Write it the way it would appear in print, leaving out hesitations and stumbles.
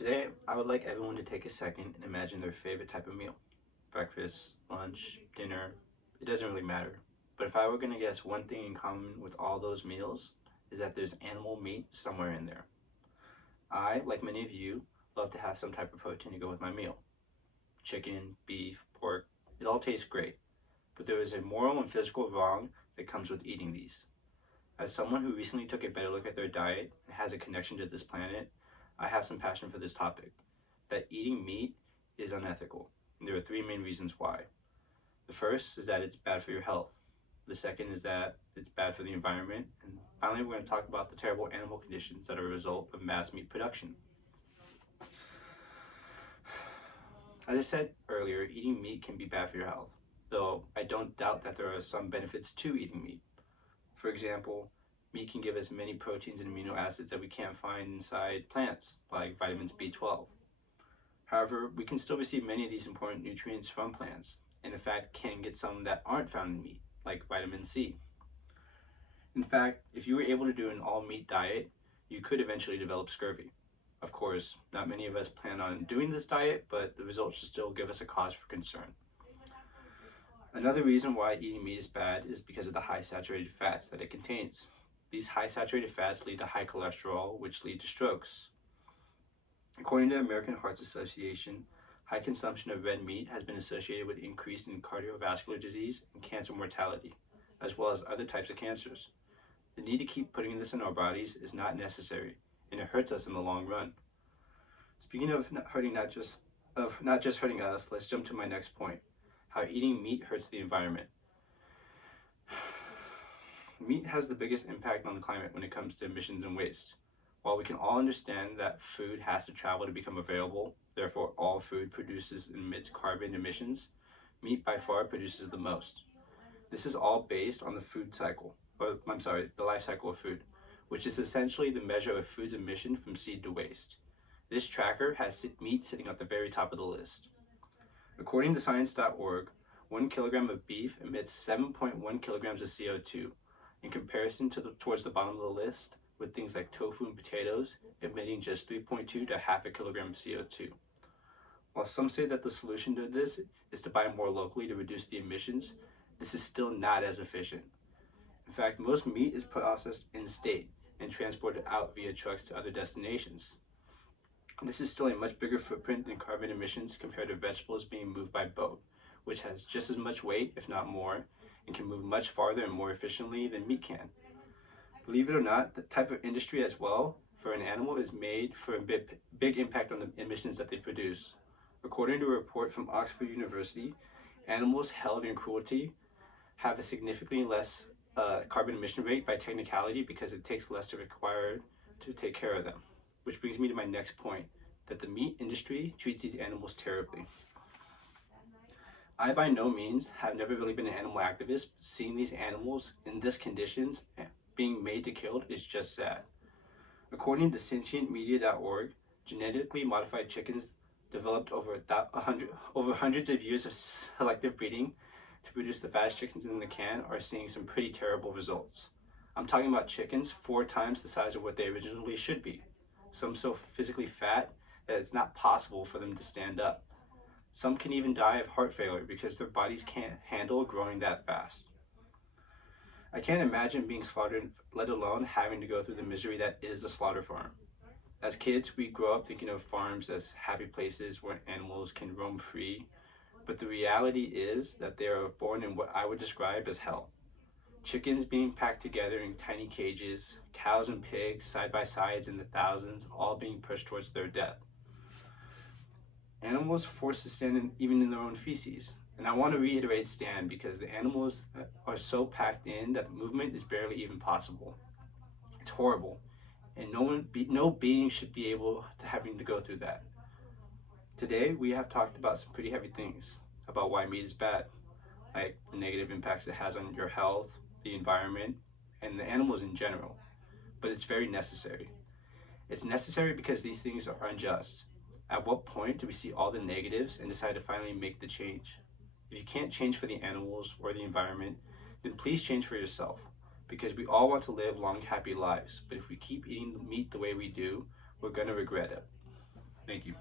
Today, I would like everyone to take a second and imagine their favorite type of meal. Breakfast, lunch, dinner, it doesn't really matter. But if I were going to guess one thing in common with all those meals, is that there's animal meat somewhere in there. I, like many of you, love to have some type of protein to go with my meal. Chicken, beef, pork, it all tastes great. But there is a moral and physical wrong that comes with eating these. As someone who recently took a better look at their diet and has a connection to this planet, I have some passion for this topic, that eating meat is unethical, and there are three main reasons why. The first is that it's bad for your health. The second is that it's bad for the environment. And finally, we're going to talk about the terrible animal conditions that are a result of mass meat production. As I said earlier, eating meat can be bad for your health, though I don't doubt that there are some benefits to eating meat. For example, meat can give us many proteins and amino acids that we can't find inside plants, like vitamins B12. However, we can still receive many of these important nutrients from plants, and in fact can get some that aren't found in meat, like vitamin C. In fact, if you were able to do an all-meat diet, you could eventually develop scurvy. Of course, not many of us plan on doing this diet, but the results should still give us a cause for concern. Another reason why eating meat is bad is because of the high saturated fats that it contains. These high saturated fats lead to high cholesterol, which lead to strokes. According to the American Heart Association, high consumption of red meat has been associated with increase in cardiovascular disease and cancer mortality, as well as other types of cancers. The need to keep putting this in our bodies is not necessary, and it hurts us in the long run. Speaking of not just hurting us, let's jump to my next point: how eating meat hurts the environment. Meat has the biggest impact on the climate when it comes to emissions and waste. While we can all understand that food has to travel to become available, therefore all food produces and emits carbon emissions, meat by far produces the most. This is all based on the the life cycle of food, which is essentially the measure of food's emission from seed to waste. This tracker has meat sitting at the very top of the list. According to science.org, 1 kilogram of beef emits 7.1 kilograms of CO2, in comparison to towards the bottom of the list, with things like tofu and potatoes emitting just 3.2 to half a kilogram of CO2. While some say that the solution to this is to buy more locally to reduce the emissions, this is still not as efficient. In fact, most meat is processed in-state and transported out via trucks to other destinations. This is still a much bigger footprint than carbon emissions compared to vegetables being moved by boat, which has just as much weight, if not more, and can move much farther and more efficiently than meat can. Believe it or not, the type of industry as well for an animal is made for a big impact on the emissions that they produce. According to a report from Oxford University, animals held in cruelty have a significantly less carbon emission rate by technicality because it takes less to require to take care of them. Which brings me to my next point, that the meat industry treats these animals terribly. I by no means have never really been an animal activist, but seeing these animals in this conditions being made to kill is just sad. According to sentientmedia.org, genetically modified chickens developed over hundreds of years of selective breeding to produce the fattest chickens in the can are seeing some pretty terrible results. I'm talking about chickens 4 times the size of what they originally should be. Some so physically fat that it's not possible for them to stand up. Some can even die of heart failure because their bodies can't handle growing that fast. I can't imagine being slaughtered, let alone having to go through the misery that is the slaughter farm. As kids, we grow up thinking of farms as happy places where animals can roam free, but the reality is that they are born in what I would describe as hell. Chickens being packed together in tiny cages, cows and pigs side by sides in the thousands, all being pushed towards their death. Animals forced to stand even in their own feces. And I want to reiterate stand because the animals are so packed in that movement is barely even possible. It's horrible. And no being should be able to having to go through that. Today, we have talked about some pretty heavy things about why meat is bad, like the negative impacts it has on your health, the environment, and the animals in general. But it's very necessary. It's necessary because these things are unjust. At what point do we see all the negatives and decide to finally make the change? If you can't change for the animals or the environment, then please change for yourself, because we all want to live long, happy lives. But if we keep eating meat the way we do, we're going to regret it. Thank you.